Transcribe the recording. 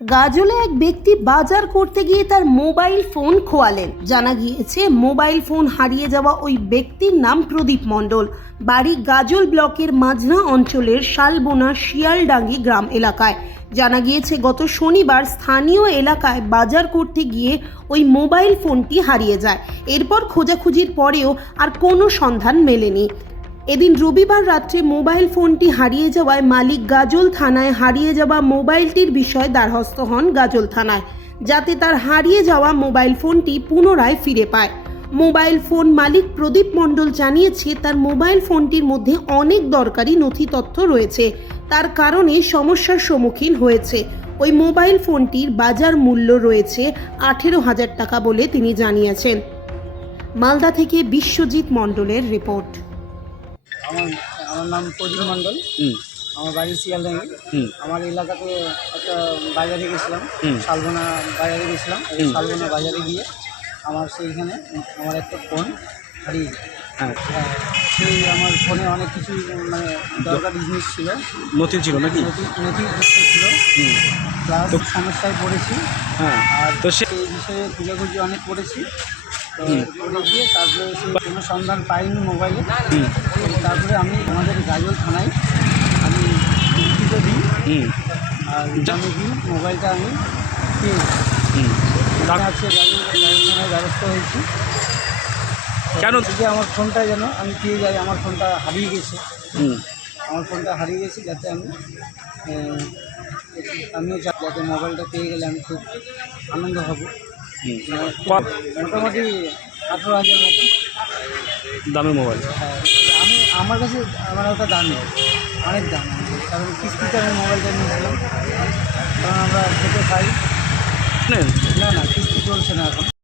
গাজলে এক ব্যক্তি বাজার করতে গিয়ে তার মোবাইল ফোন খোয়ালেন। জানা গিয়েছে, মোবাইল ফোন হারিয়ে যাওয়া ওই ব্যক্তির নাম প্রদীপ মণ্ডল। বাড়ি গাজল ব্লকের মাঝনা অঞ্চলের শালবোনা শিয়ালডাঙ্গি গ্রাম এলাকায়। জানা গিয়েছে, গত শনিবার স্থানীয় এলাকায় বাজার করতে গিয়ে ওই মোবাইল ফোনটি হারিয়ে যায়। এরপর খোঁজাখুঁজির পরেও আর কোনো সন্ধান মেলেনি। এদিন রবিবার রাত্রে মোবাইল ফোনটি হারিয়ে যাওয়ায় মালিক গাজল থানায় হারিয়ে যাওয়া মোবাইলটির বিষয়ে দ্বারস্থ হন গাজল থানায়, যাতে তার হারিয়ে যাওয়া মোবাইল ফোনটি পুনরায় ফিরে পায়। মোবাইল ফোন মালিক প্রদীপ মণ্ডল জানিয়েছে, তার মোবাইল ফোনটির মধ্যে অনেক দরকারি নথি তথ্য রয়েছে। তার কারণে সমস্যার সম্মুখীন হয়েছে। ওই মোবাইল ফোনটির বাজার মূল্য রয়েছে আঠেরো হাজার টাকা বলে তিনি জানিয়েছেন। মালদা থেকে বিশ্বজিৎ মণ্ডলের রিপোর্ট। আমার আমার নাম প্রদীপ মণ্ডল। আমার বাড়ি শিয়ালদাঙ্গি। আমার এলাকাতে একটা বাজারে গেছিলাম। শালবোনা বাজারে গেছিলাম। শালবোনা বাজারে গিয়ে আমার সেইখানে আমার একটা ফোন হারিয়ে হ্যাঁ। হ্যাঁ, সেই আমার ফোনে অনেক কিছু মানে দরকারি জিনিস ছিল। নথি ছিল নাকি? নথি ছিল। প্লাস সমস্যায় পড়েছি। হ্যাঁ। আর তো সেই বিষয়ে খোঁজাখুঁজি অনেক করেছি। তো তারপরে কোনো? সন্ধান পাইনি মোবাইলে তারপরে আমি আমাদের গাজল থানায় আমি লিখিত দিই আর আমি দিই মোবাইলটা আমি আজকে গাজল থানায় দ্বারস্থ হয়েছি কেন? যে আমার ফোনটা যেন আমি পেয়ে যাই আমার ফোনটা হারিয়ে গেছে। আমার ফোনটা হারিয়ে গেছে যাতে আমি আমিও চাই যাতে মোবাইলটা পেয়ে গেলে আমি খুব আনন্দ হব। মোটামুটি আঠেরো হাজার মতো। দামের মোবাইল? আমি আমার কাছে আমার ওটা দাম। নেই অনেক দাম। কারণ কিস্তিতে আমি মোবাইলটা নিয়েছিলাম। কারণ আমরা খেতে খাই না না কিস্তি চলছে না এখন।